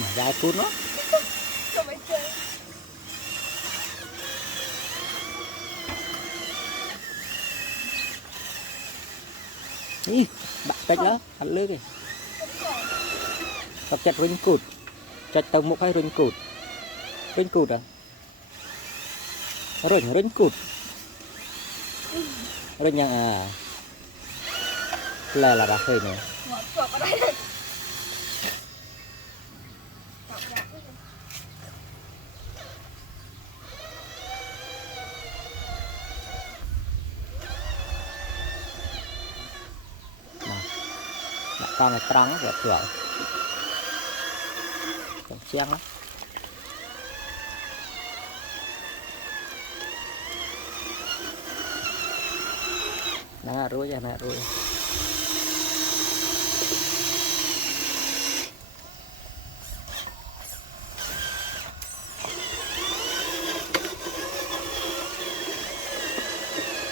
mà ra cút nó ý bạn cách đó ăn lưới kì tập chặt rinh cụt chặt tàu một hay rinh cụt à rồi rinh cụt rinh nhang à là đã khơi này con này trắng đẹp rồi còn chen lắm nè rồi